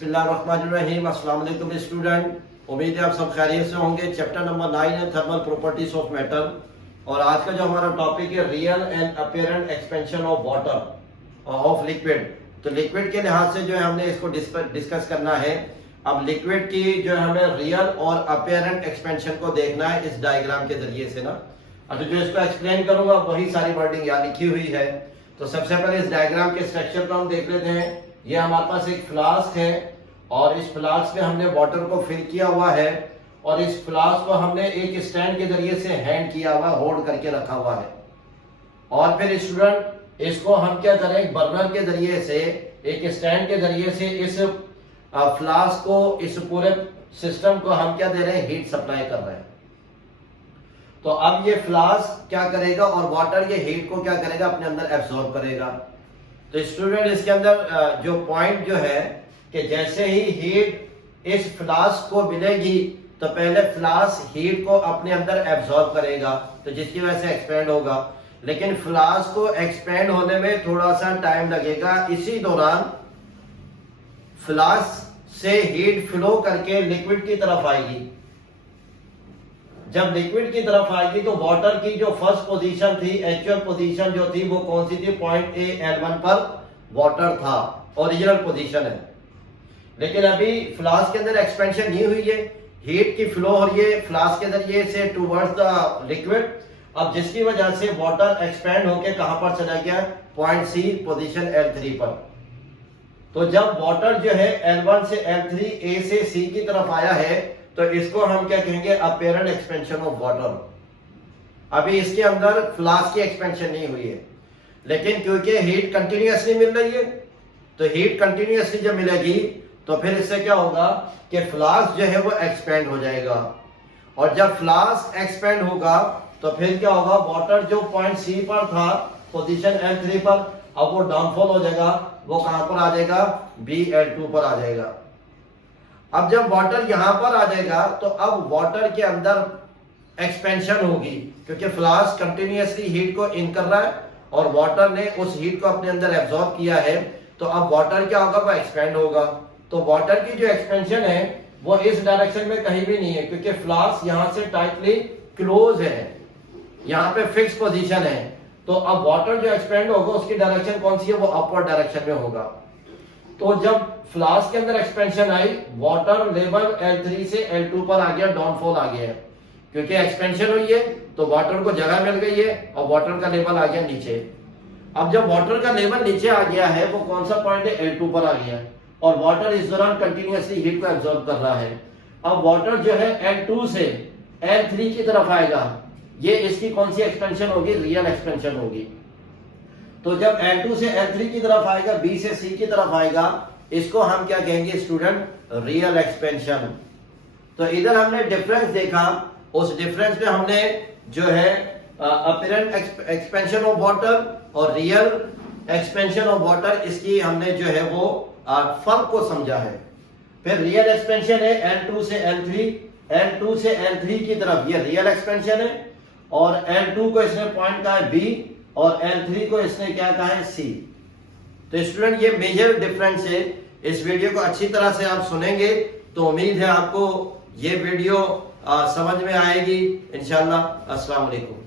बिस्मिल्लाहिर्रहमानिर्रहीम। अस्सलाम वालेकुम स्टूडेंट, उम्मीद है आप सब खैरियत से होंगे। चैप्टर नंबर 9 है थर्मल प्रॉपर्टीज ऑफ मेटल, और आज का जो हमारा टॉपिक है real and apparent expansion of water of liquid. तो लिक्विड के लिहाज से जो है हमने इसको डिस्कस करना है। अब लिक्विड की जो है हमें रियल और अपीरेंट एक्सपेंशन को देखना है इस डायग्राम के जरिए से ना। अब जो इसको एक्सप्लेन करूंगा वही सारी वर्डिंग यहाँ लिखी हुई है। तो सबसे पहले इस डायग्राम के स्ट्रक्चर को हम देख लेते हैं। ये हमारे पास एक फ्लास्क है और इस फ्लास्क में हमने वाटर को फिल किया हुआ है, और इस फ्लास्क को हमने एक स्टैंड के जरिए से हैंड किया हुआ, होल्ड करके रखा हुआ है। और फिर स्टूडेंट इसको हम क्या करें, बर्नर के जरिए से, एक स्टैंड के जरिए से इस फ्लास्क को, इस पूरे सिस्टम को हम क्या दे रहे हैं, हीट सप्लाई कर रहे हैं। तो अब ये फ्लास्क क्या करेगा और वाटर ये हीट को क्या करेगा, अपने अंदर एब्सॉर्ब करेगा। तो स्टूडेंट इसके अंदर जो पॉइंट जो है कि जैसे ही हीट इस फ्लास्क को मिलेगी तो पहले फ्लास्क हीट को अपने अंदर एब्सॉर्ब करेगा, तो जिसकी वजह से एक्सपेंड होगा। लेकिन फ्लास्क को एक्सपेंड होने में थोड़ा सा टाइम लगेगा। इसी दौरान फ्लास्क से हीट फ्लो करके लिक्विड की तरफ आएगी। जब लिक्विड की तरफ आएगी तो वाटर की जो फर्स्ट पोजीशन थी, एक्चुअल पोजीशन जो थी वो कौन सी थी, पॉइंट ए L1 पर वाटर था, ओरिजिनल पोजीशन है। लेकिन अभी फ्लास्क के अंदर एक्सपेंशन नहीं हुई है, हीट की फ्लो हो रही है फ्लास्क के जरिए से टुवर्ड्स द लिक्विड। अब जिसकी वजह से वाटर एक्सपेंड होकर कहां पर चला गया, पॉइंट सी पोजीशन L3 पर। तो जब वाटर जो है L1 से L3, ए से सी की तरफ आया है, तो इसको हम क्या कहेंगे, अपीरेंट एक्सपेंशन ऑफ वाटर। अभी इसके अंदर फ्लास्क की एक्सपेंशन नहीं हुई है, लेकिन क्योंकि हीट कंटिन्यूअसली मिल रही है, तो हीट कंटिन्यूअसली जब मिलेगी तो फिर इससे क्या होगा कि फ्लास्क जो है वो एक्सपेंड हो जाएगा। और जब फ्लास्क एक्सपेंड होगा तो फिर क्या होगा, वाटर जो पॉइंट सी पर था, पोजीशन L3 पर, अब वो डाउनफॉल हो जाएगा। वो कहां पर आ जाएगा, BL2 पर आ जाएगा। अब जब वाटर यहां पर आ जाएगा तो अब वाटर के अंदर एक्सपेंशन होगी, क्योंकि फ्लास्क कंटिन्यूअसली हीट को इन कर रहा है और वाटर ने उस हीट को अपने अंदर एब्जॉर्ब किया है। तो अब वाटर क्या होगा, वो एक्सपेंड होगा। तो वाटर की जो एक्सपेंशन है वो इस डायरेक्शन में कहीं भी नहीं है, क्योंकि फ्लास्क यहां से टाइटली क्लोज है, यहां पे फिक्स पोजीशन है। तो अब वाटर जो एक्सपेंड होगा उसकी डायरेक्शन कौन सी है, वो अपवर्ड डायरेक्शन में होगा। तो जब फ्लास्क के अंदर एक्सपेंशन आई, वाटर लेवल L3 से L2 पर आ गया, डाउनफॉल आ गया, क्योंकि एक्सपेंशन हुई है तो वाटर को जगह मिल गई है और वाटर का लेवल आ गया नीचे। अब जब वाटर का लेवल नीचे आ गया है, वो कौन सा पॉइंट है, L2 पर आ गया, और वाटर इस दौरान कंटिन्यूअसली हीट को एब्जॉर्ब कर रहा है। अब वाटर जो है L2 से L3 की तरफ आएगा, ये इसकी कौन सी एक्सपेंशन होगी, रियल एक्सपेंशन होगी। तो जब L2 से L3 की तरफ आएगा, B से C की तरफ आएगा, इसको हम क्या कहेंगे स्टूडेंट, रियल एक्सपेंशन। तो इधर हमने डिफरेंस देखा, उस डिफरेंस में हमने जो है अपीरेंट एक्सपेंशन ऑफ वाटर और रियल एक्सपेंशन ऑफ वाटर, इसकी हमने जो है वो फर्क को समझा है। फिर रियल एक्सपेंशन है L2 से L3, L2 से L3 की तरफ ये रियल एक्सपेंशन है, और L2 को इसने पॉइंट कहा है B और L3 को इसने क्या कहा है, C। तो स्टूडेंट ये मेजर डिफरेंस है। इस वीडियो को अच्छी तरह से आप सुनेंगे तो उम्मीद है आपको ये वीडियो समझ में आएगी इंशाल्लाह। अस्सलाम वालेकुम।